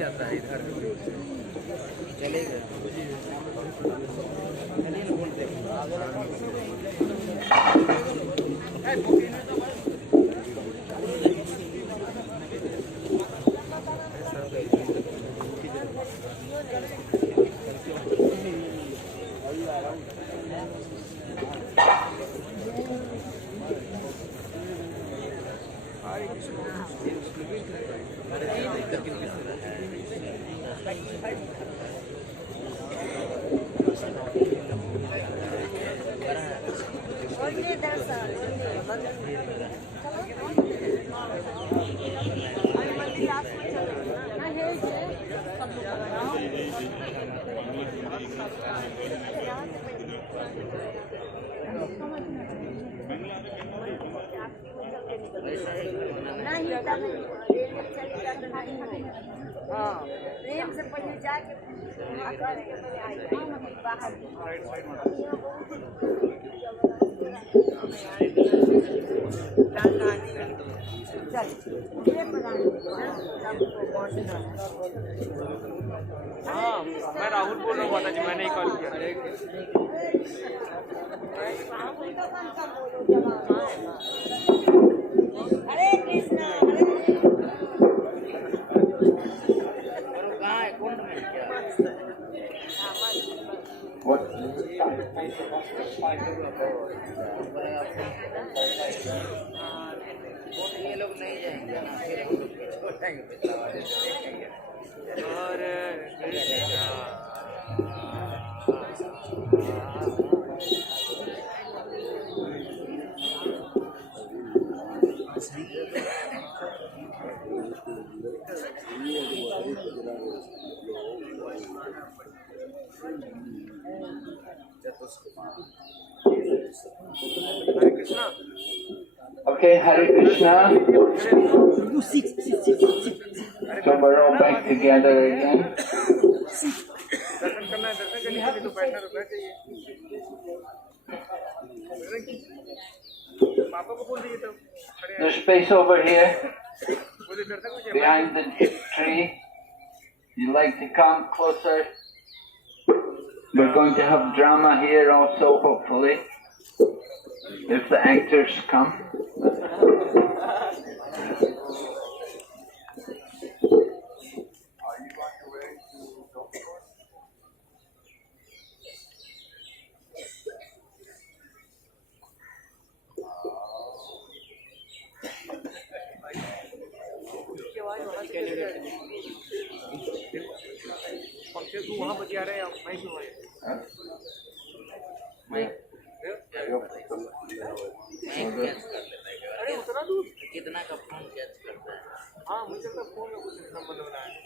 जाता है इधर चलेगा। प्रेम से पहले जाके बाहर हाँ मैं राहुल बोल रहा हूँ माता जी, मैंने ही कॉल किया। हरे कृष्णा What? ये लोग नहीं जाएंगे ना, फिर छोड़ेंगे और हरे Krishna. Okay, Hare Krishna. So we're all back together again. दर्शन करना है, दर्शन करने के लिए तो बैठना तो बैठे ही है। पापा को बोल दीजिए तो खड़े हैं। There's space over here बोले दर्शन को behind the tree. You'd like to come closer? We're going to have drama here also, hopefully, if the actors come. पंखे को वहाँ बजा रहे हैं, मैं सुना अरे उतना दूर कितना का फोन कैच करता है। हाँ मुझे तो फोन में कुछ नंबर बनाया है।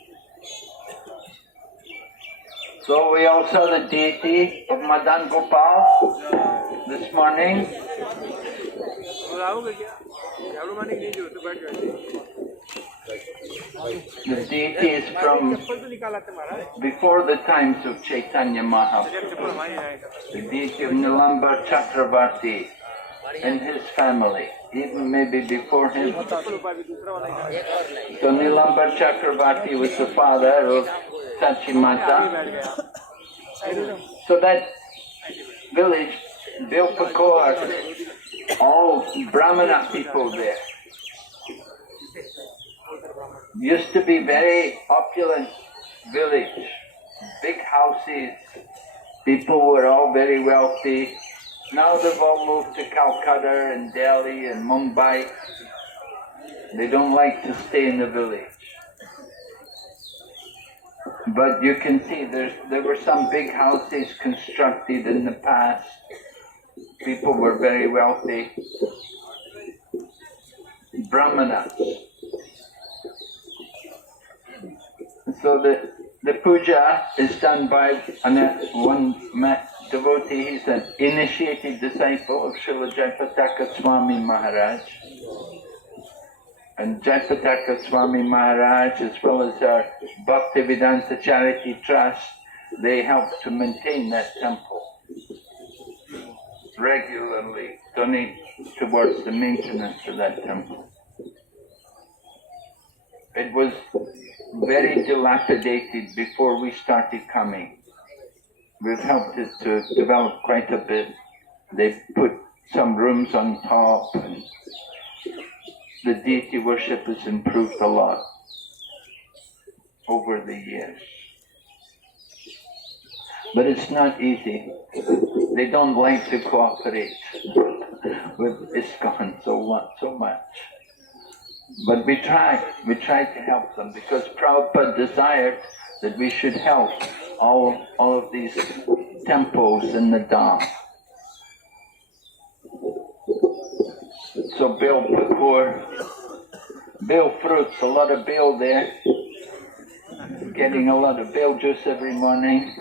So we all saw the deity of Madan Gopal this morning. बुलाओगे क्या? झाड़ू मारने की नहीं जरूरत, बैठ जाए। The deity is from चप्पल तो निकाला थे महाराज। before the times of Chaitanya Mahaprabhu. चप्पल हमारी आएगा। The deity of Nilambar Chakravarti and his family, even maybe before him. चप्पल ऊपर भी दूसरा वाला ही एक और नहीं So Nilambar Chakravarti was the father of Sachimata. बैठ गया। So that village, Bilpakor, all Brahmana people there, used to be very opulent village, big houses, people were all very wealthy. Now they've all moved to Calcutta and Delhi and Mumbai. They don't like to stay in the village. But you can see there were some big houses constructed in the past. People were very wealthy. Brahmanas. So the puja is done by one devotee. He's an initiated disciple of Srila Jayapataka Swami Maharaj. And Jayapataka Swami Maharaj, as well as our Bhaktivedanta Charity Trust, they help to maintain that temple. Regularly donate towards the maintenance of that temple. It was very dilapidated before we started coming. We've helped it to develop quite a bit. They've put some rooms on top, and the deity worship has improved a lot over the years. But it's not easy. They don't like to cooperate with ISKCON so much. But we try to help them, because Prabhupada desired that we should help all of these temples in the Dham. So Bel Pakur, Bel fruits, a lot of Bel there. Getting a lot of Bel juice every morning.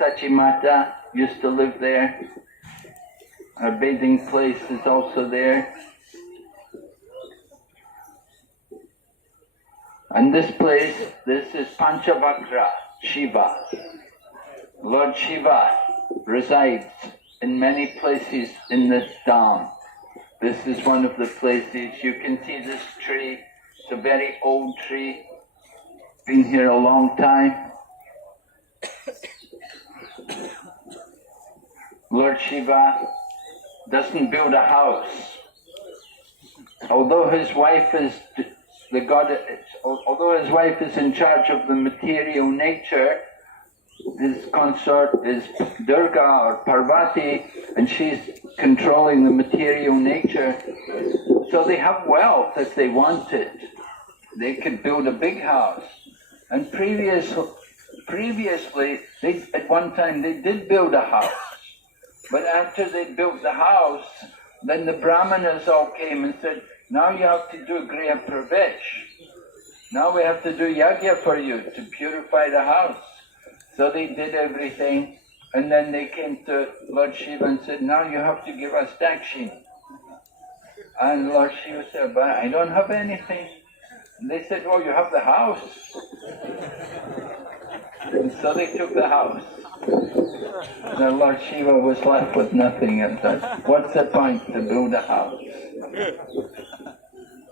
Sachimata used to live there. Our bathing place is also there. And this place, this is Panchavakra Shiva. Lord Shiva resides in many places in this Dham. This is one of the places. You can see this tree. It's a very old tree. Been here a long time. Lord Shiva doesn't build a house. Although his wife is the god, although his wife is in charge of the material nature, his consort is Durga or Parvati, and she's controlling the material nature. So they have wealth if they wanted. They could build a big house. And previously, at one time they did build a house. But after they built the house, then the Brahmanas all came and said, now you have to do Griha Pravesh. Now we have to do yajna for you to purify the house. So they did everything, and then they came to Lord Shiva and said, now you have to give us dakshin. And Lord Shiva said, but I don't have anything. And they said, oh, you have the house. And so they took the house. The Lord Shiva was left with nothing and said, what's the point to build a house?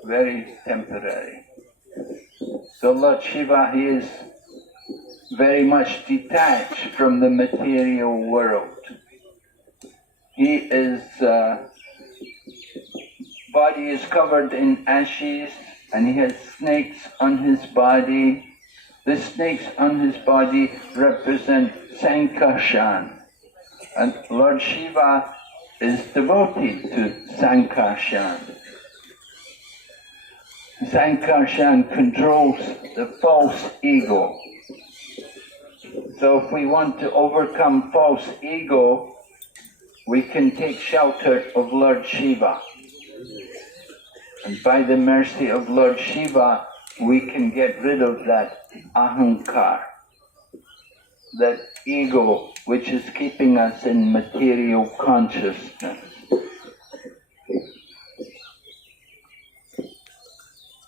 Very temporary. So Lord Shiva, he is very much detached from the material world. He is, body is covered in ashes, and he has snakes on his body. The snakes on his body represent Sankarshan, and Lord Shiva is devoted to Sankarshan. Sankarshan controls the false ego. So if we want to overcome false ego, we can take shelter of Lord Shiva. And by the mercy of Lord Shiva, we can get rid of that ahankar, that ego which is keeping us in material consciousness.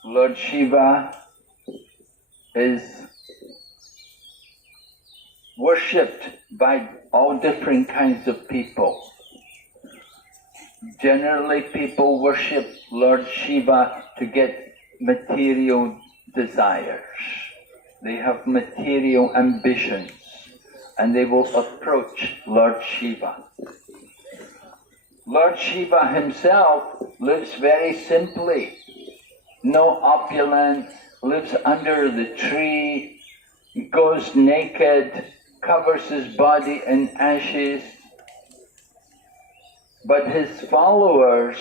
Lord Shiva is worshipped by all different kinds of people. Generally, people worship Lord Shiva to get material desires. They have material ambitions, and they will approach Lord Shiva. Lord Shiva himself lives very simply. No opulence, lives under the tree, goes naked, covers his body in ashes. But his followers,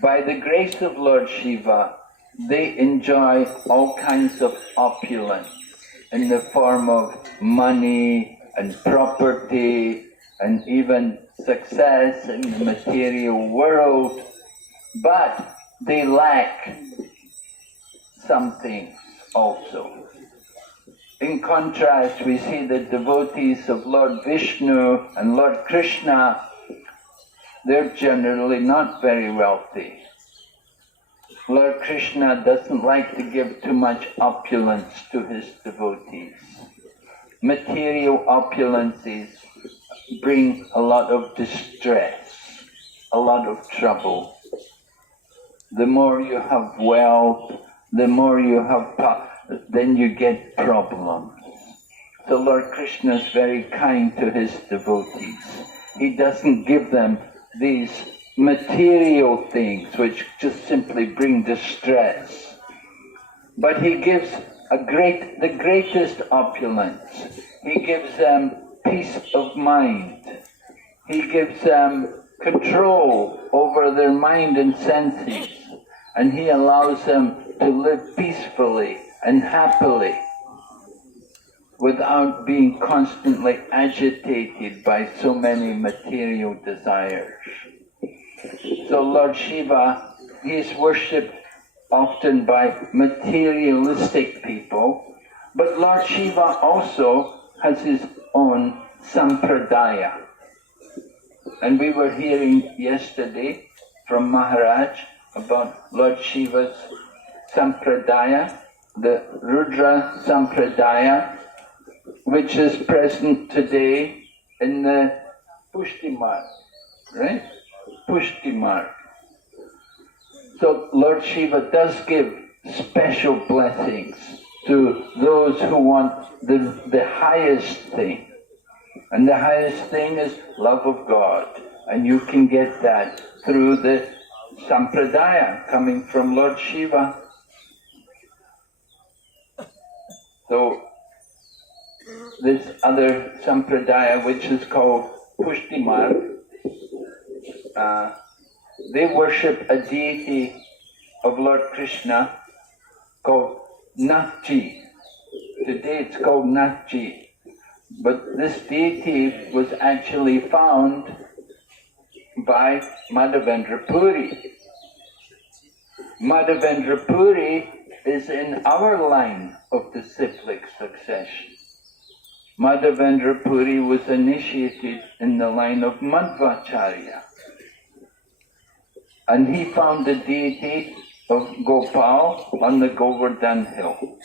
by the grace of Lord Shiva, they enjoy all kinds of opulence in the form of money and property and even success in the material world, but they lack something also. In contrast, we see the devotees of Lord Vishnu and Lord Krishna, they're generally not very wealthy. Lord Krishna doesn't like to give too much opulence to his devotees. Material opulences bring a lot of distress, a lot of trouble. the more you have wealth, the more you have power, then you get problems. So Lord Krishna is very kind to his devotees. He doesn't give them these material things which just simply bring distress. But he gives the greatest opulence. He gives them peace of mind. He gives them control over their mind and senses. And he allows them to live peacefully and happily without being constantly agitated by so many material desires. So Lord Shiva, he is worshipped often by materialistic people, but Lord Shiva also has his own sampradaya. And we were hearing yesterday from Maharaj about Lord Shiva's sampradaya, the Rudra sampradaya, which is present today in the Pushti Marg, right? Pushti Marg. So Lord Shiva does give special blessings to those who want the highest thing. And the highest thing is love of God. And you can get that through the sampradaya coming from Lord Shiva. So this other sampradaya, which is called Pushti Marg, they worship a deity of Lord Krishna called Nathji. Today it's called Nathji. But this deity was actually found by Madhavendra Puri. Madhavendra Puri is in our line of disciplic succession. Madhavendra Puri was initiated in the line of Madhvacharya. And he found the deity of Gopal on the Govardhan hill.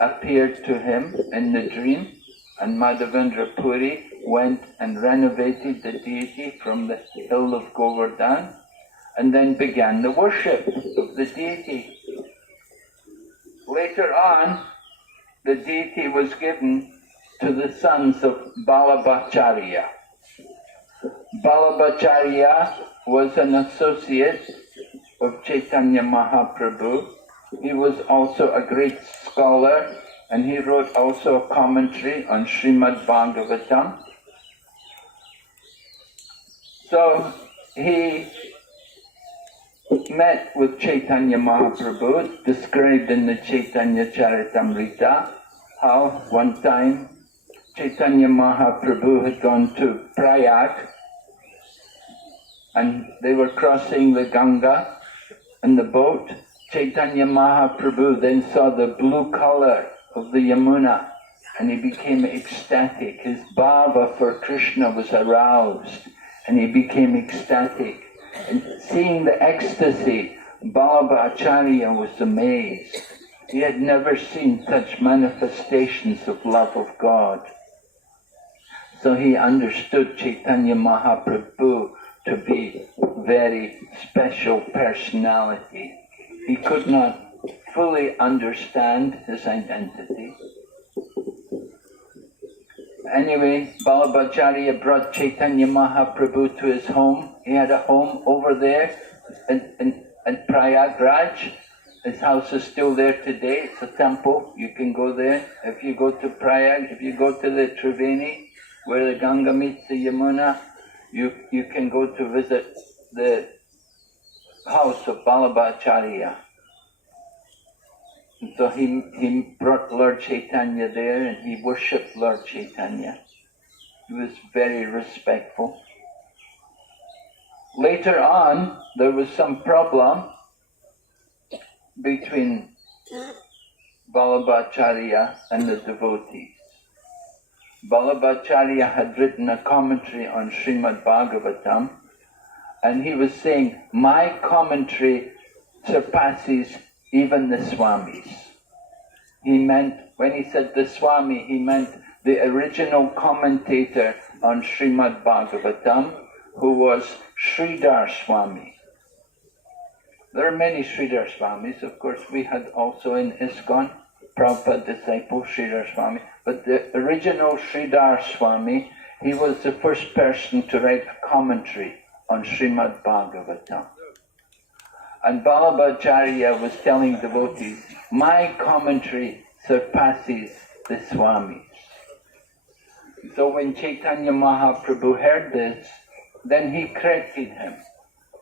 Appeared to him in the dream, and Madhavendra Puri went and renovated the deity from the hill of Govardhan, and then began the worship of the deity. Later on, the deity was given to the sons of Balabhacharya. Balabhacharya was an associate of Chaitanya Mahaprabhu. He was also a great scholar, and he wrote also a commentary on Srimad Bhagavatam. So he met with Chaitanya Mahaprabhu, described in the Chaitanya Charitamrita, how one time Chaitanya Mahaprabhu had gone to Prayag, and they were crossing the Ganga in the boat. Chaitanya Mahaprabhu then saw the blue color of the Yamuna, and he became ecstatic. His bhava for Krishna was aroused, and he became ecstatic. And seeing the ecstasy, Balabhacharya was amazed. He had never seen such manifestations of love of God. So he understood Chaitanya Mahaprabhu to be very special personality. He could not fully understand his identity. Anyway, Balabhacharya brought Chaitanya Mahaprabhu to his home. He had a home over there in Prayagraj. His house is still there today. It's a temple. You can go there. If you go to Prayag, if you go to the Triveni, where the Ganga meets the Yamuna, you can go to visit the house of Balabhacharya. And so he brought Lord Chaitanya there, and he worshipped Lord Chaitanya. He was very respectful. Later on, there was some problem between Balabhacharya and the devotees. Balabhacharya had written a commentary on Srimad Bhagavatam, and he was saying, my commentary surpasses even the Swamis. He meant, when he said the Swami, he meant the original commentator on Srimad Bhagavatam, who was Sridhar Swami. There are many Sridhar Swamis. Of course, we had also in ISKCON, Prabhupada disciple Sridhar Swami. But the original Sridhar Swami, he was the first person to write a commentary on Srimad Bhagavatam. And Vallabhacharya was telling devotees, my commentary surpasses the Swamis. So when Chaitanya Mahaprabhu heard this, then he corrected him.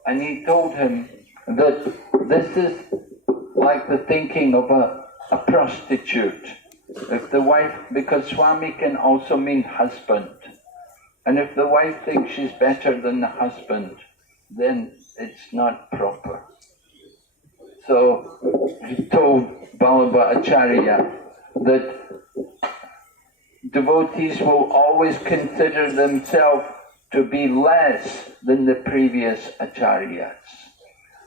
And he told him that this is like the thinking of a prostitute. If the wife, because Swami can also mean husband. And if the wife thinks she's better than the husband, then it's not proper. So he told Vallabhacharya that devotees will always consider themselves to be less than the previous acharyas.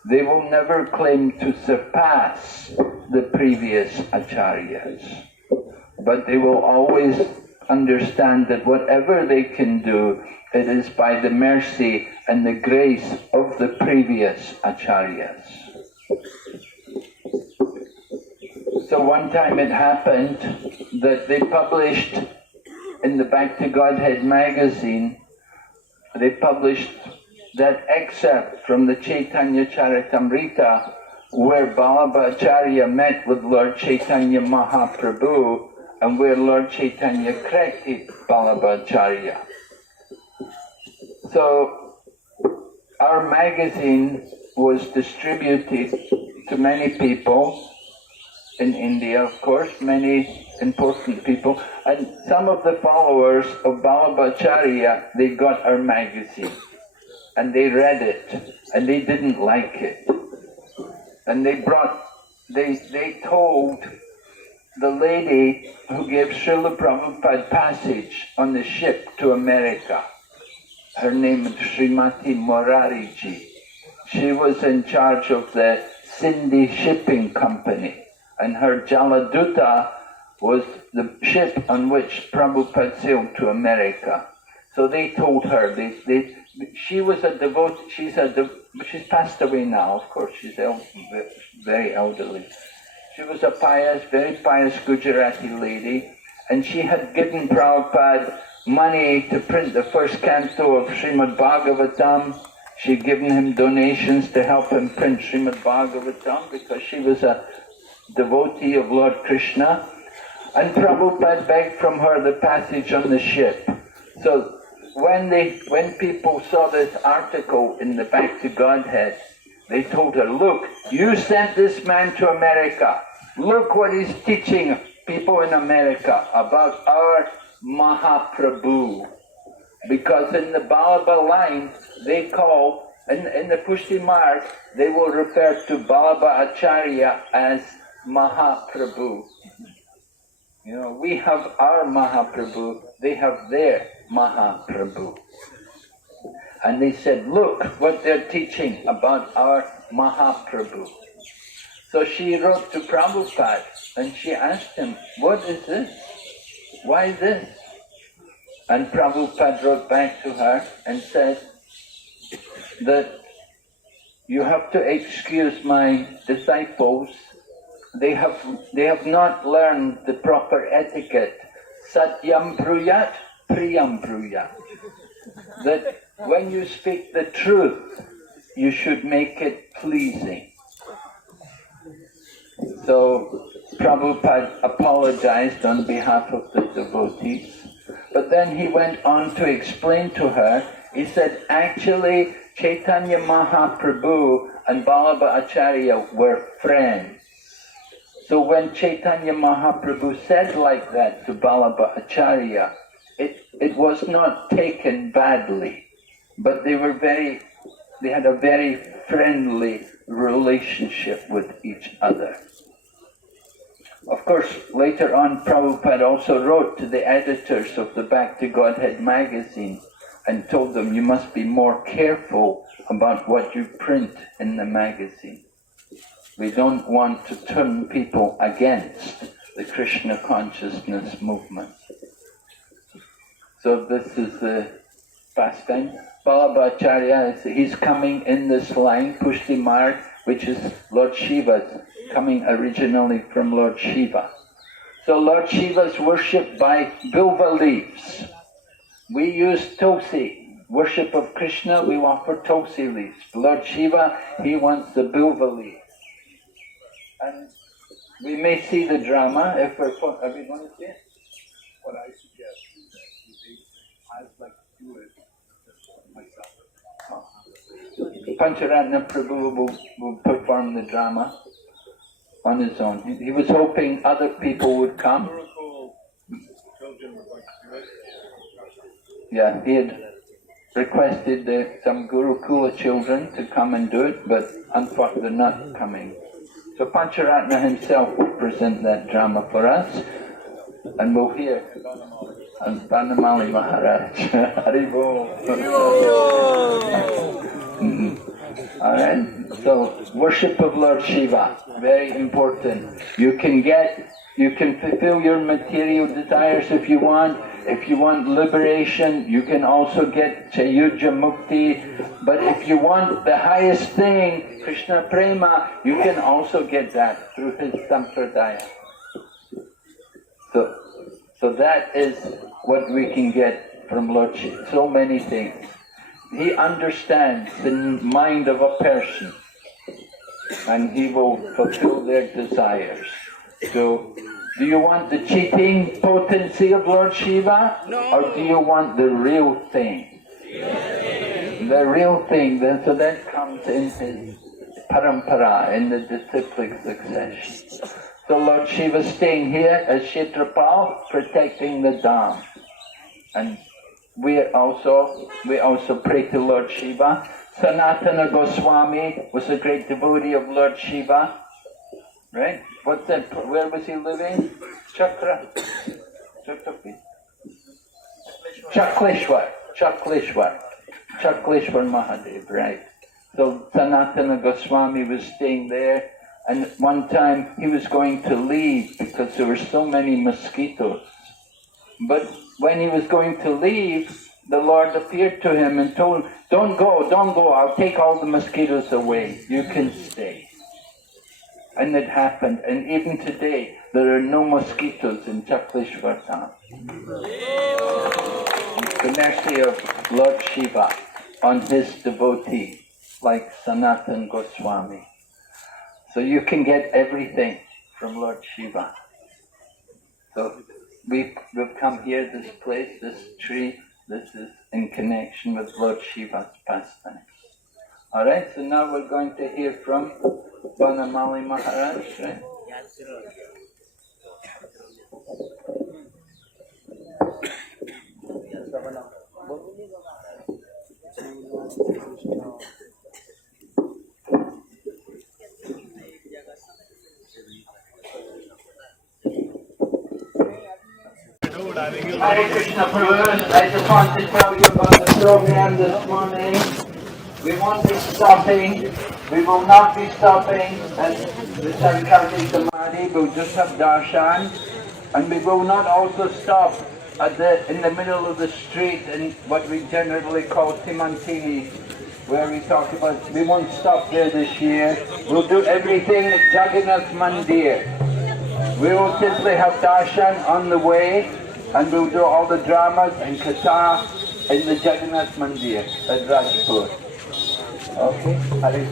They will never claim to surpass the previous acharyas. But they will always understand that whatever they can do, it is by the mercy and the grace of the previous acharyas. So one time it happened that they published in the Back to Godhead magazine, they published that excerpt from the Chaitanya Charitamrita where Vallabhacharya met with Lord Chaitanya Mahaprabhu and where Lord Chaitanya corrected Vallabhacharya. So our magazine was distributed to many people in India, of course, many important people, and some of the followers of Vallabhacharya, they got our magazine and they read it and they didn't like it. And they told the lady who gave Srila Prabhupada passage on the ship to America, her name is Srimati Morariji. She was in charge of the Sindhi shipping company, and her Jaladuta was the ship on which Prabhupada sailed to America. So they told her, she was a devotee, she's passed away now, of course, she's very elderly. She was a very pious Gujarati lady, and she had given Prabhupada money to print the first canto of Srimad Bhagavatam. She'd given him donations to help him print Srimad Bhagavatam because she was a devotee of Lord Krishna. And Prabhupada begged from her the passage on the ship. So when people saw this article in the Back to Godhead, they told her, look, you sent this man to America. Look what he's teaching people in America about our Mahaprabhu. Because in the Balaba line, they call, in the Pushti Marg, they will refer to Vallabhacharya as Mahaprabhu. You know, we have our Mahaprabhu, they have their Mahaprabhu. And they said, look what they're teaching about our Mahaprabhu. So she wrote to Prabhupada and she asked him, what is this? Why this? And Prabhupada wrote back to her and said that you have to excuse my disciples. They have not learned the proper etiquette. Satyam bruyat, priyam bruyat. That when you speak the truth, you should make it pleasing. So Prabhupada apologized on behalf of the devotees, but then he went on to explain to her, he said, actually Chaitanya Mahaprabhu and Vallabhacharya were friends. So when Chaitanya Mahaprabhu said like that to Vallabhacharya, it was not taken badly, but they had a very friendly relationship with each other. Of course, later on, Prabhupada also wrote to the editors of the Back to Godhead magazine and told them, you must be more careful about what you print in the magazine. We don't want to turn people against the Krishna consciousness movement. So this is the pastime. Vallabhacharya, he's coming in this line, Pushti Marg, which is Lord Shiva's, coming originally from Lord Shiva. So Lord Shiva is worshipped by bilva leaves. We use tulsi. Worship of Krishna, we offer tulsi leaves. Lord Shiva, he wants the bilva leaves. And we may see the drama if we're... Are we going to see it? What I suggest is that I'd like to do it myself. Pancharatna Prabhu will perform the drama on his own. He was hoping other people would come. Children were going to do it. Yeah, he had requested some Gurukula children to come and do it, but unfortunately they're not coming. So Pancharatna himself will present that drama for us, and we'll hear. And Banamali Maharaj. Haribol. Alright, so worship of Lord Shiva, very important. You can fulfill your material desires if you want. If you want liberation, you can also get Chayuja Mukti. But if you want the highest thing, Krishna Prema, you can also get that through his Sampradaya. So that is what we can get from Lord Shiva. So many things. He understands the mind of a person, and he will fulfill their desires. So, do you want the cheating potency of Lord Shiva? No. Or do you want the real thing? The real thing, so that comes in his parampara, in the disciplic succession. So Lord Shiva is staying here as Kshetrapal, protecting the Dham. And we also pray to Lord Shiva. Sanatana Goswami was a great devotee of Lord Shiva. Right? What's that? Where was he living? Chakleshwar Mahadev, right. So Sanatana Goswami was staying there, and one time he was going to leave because there were so many mosquitoes. But when he was going to leave, the Lord appeared to him and told him, don't go, I'll take all the mosquitoes away, you can stay. And it happened, and even today, there are no mosquitoes in Chakleshwar Dham. The mercy of Lord Shiva on his devotee, like Sanatan Goswami. So you can get everything from Lord Shiva. So we've come here, this place, this tree, this is in connection with Lord Shiva's pastimes. Alright, so now we're going to hear from Banamali Maharaj, right? Hare Krishna Prabhu, I just want to tell you about the program this morning. We won't be stopping, we will not be stopping at the Sarkarti Samadhi, we'll just have darshan, and we will not also stop in the middle of the street in what we generally call Timantini, where we talk about, we won't stop there this year. We'll do everything at Jagannath Mandir. We will simply have darshan on the way, and we'll do all the dramas and katha in the Jagannath Mandir at Rajpur. Okay, Hare.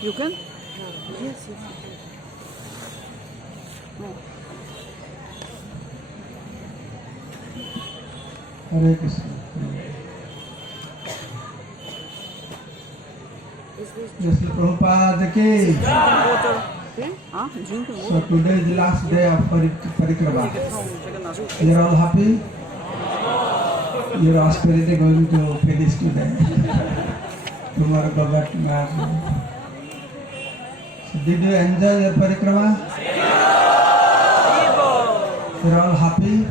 You can? Yes, yes. No. Hare Krishna. Just Prabhupada ki. Water. Okay? Huh? Drinking So water. today is the last day of Parikrama. Second You're all happy? Your austerity going to finish today. Tomorrow go back to Maharashtra. So did you enjoy your Parikrama? You're all happy?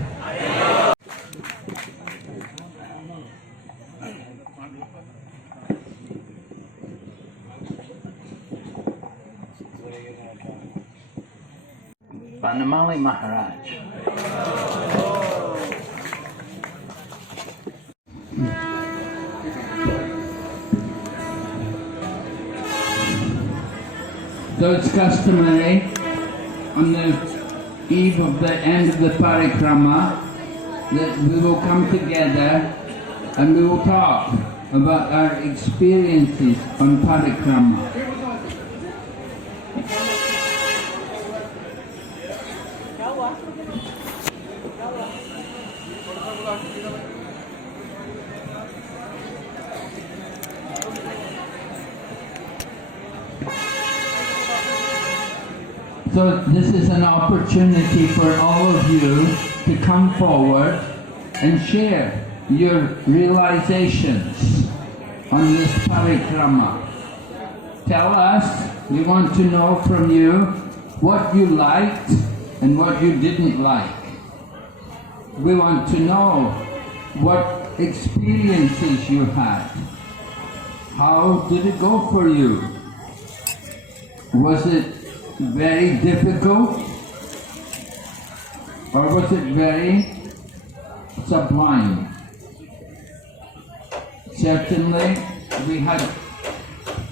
Vanamali Maharaj. So it's customary on the eve of the end of the parikrama that we will come together and we will talk about our experiences on parikrama. So this is an opportunity for all of you to come forward and share your realizations on this parikrama. Tell us, we want to know from you what you liked and what you didn't like. We want to know what experiences you had. How did it go for you? Was it very difficult, or was it very sublime? Certainly, we had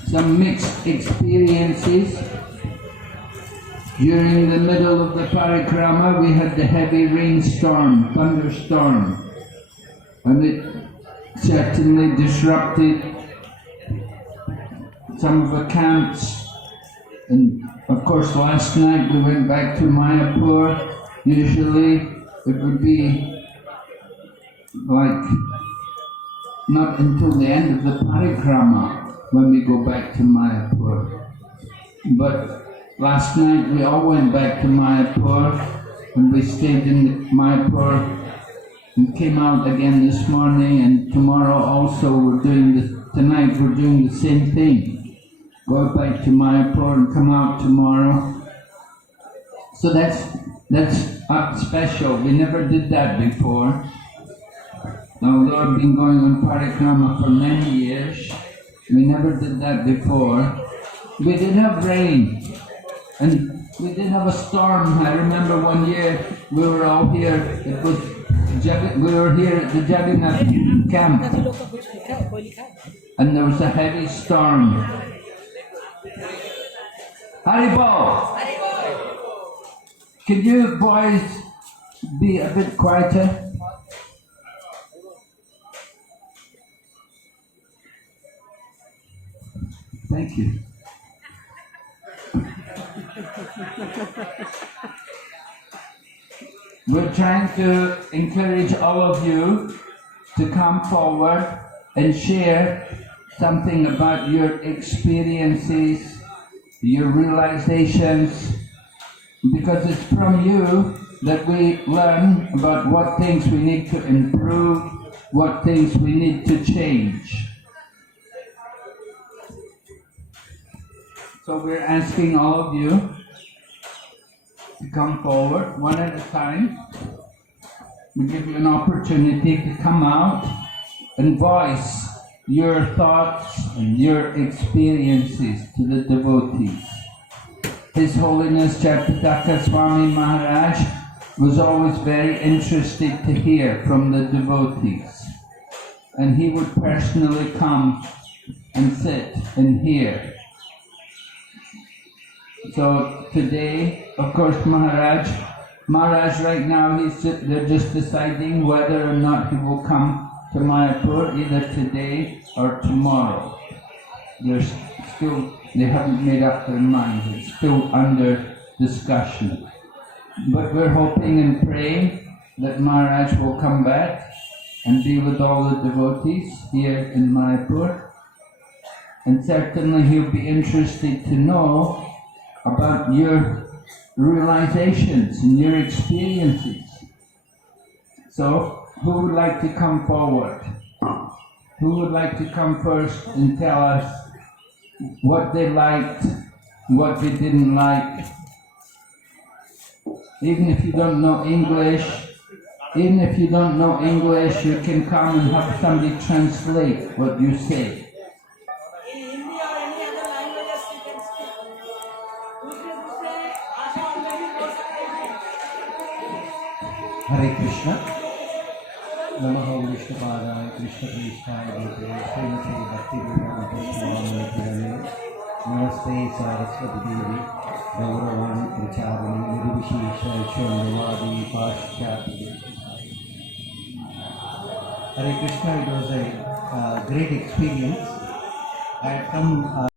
some mixed experiences. During the middle of the parikrama, we had the heavy rainstorm, thunderstorm, and it certainly disrupted some of the camps. And of course, last night we went back to Mayapur. Usually it would be like not until the end of the parikrama when we go back to Mayapur. But last night we all went back to Mayapur and we stayed in Mayapur and came out again this morning, and tomorrow also tonight we're doing the same thing. Go back to Mayapur and come out tomorrow. So that's special. We never did that before. Although I've been going on parikrama for many years, we never did that before. We did have rain, and we did have a storm. I remember one year we were all here. We were here at the Jagannath camp, and there was a heavy storm. Haribol! Can you boys be a bit quieter? Thank you. We're trying to encourage all of you to come forward and share something about your experiences, your realizations, because it's from you that we learn about what things we need to improve, what things we need to change. So we're asking all of you to come forward one at a time. We give you an opportunity to come out and voice your thoughts and your experiences to the devotees. His Holiness Jayapataka Swami Maharaj was always very interested to hear from the devotees, and he would personally come and sit and hear. So today, of course, Maharaj right now, they're just deciding whether or not he will come to Mayapur either today or tomorrow. they haven't made up their minds. It's still under discussion. But we're hoping and praying that Maharaj will come back and be with all the devotees here in Mayapur. And certainly he'll be interested to know about your realizations and your experiences. So, who would like to come forward? Who would like to come first and tell us what they liked, what they didn't like? Even if you don't know English, you can come and have somebody translate what you say. In Hindi or any other languages you can speak. दूसरे भाषाओं में भी बोल सकते हैं. Hare Krishna. Namaha Vishnupadaya Krishna Prishthaya Bhute Srimati Bhaktivedanta Swami Purane Namaste Saraswati Devi Gauravani Pracharini Nirvishesha Shundavadi Paschati. Hare Krishna, it was a great experience. I had come